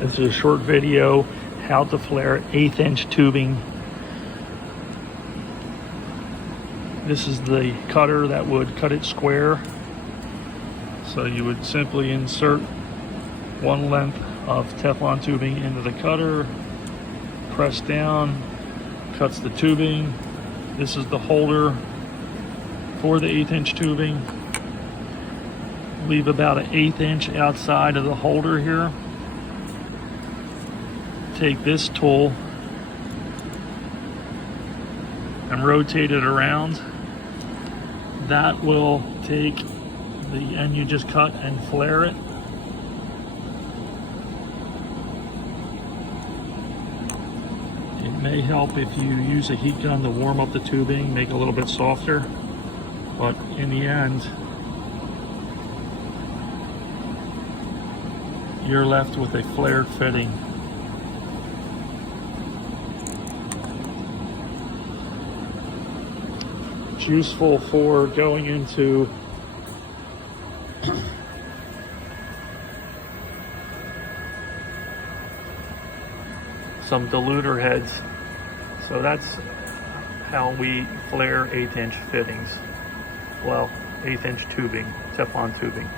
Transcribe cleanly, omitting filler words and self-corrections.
This is a short video how to flare 1/8 inch tubing. This is the cutter that would cut it square. So you would simply insert one length of Teflon tubing into the cutter, press down, cuts the tubing. This is the holder for the 1/8 inch tubing. Leave about an 1/8 inch outside of the holder here. Take this tool and rotate it around. That will take the end you just cut and flare it. It may help if you use a heat gun to warm up the tubing, make it a little bit softer, but in the end, you're left with a flared fitting. It's useful for going into some diluter heads. So that's how we flare 1/8 inch fittings. Well, 1/8 inch tubing, Teflon tubing.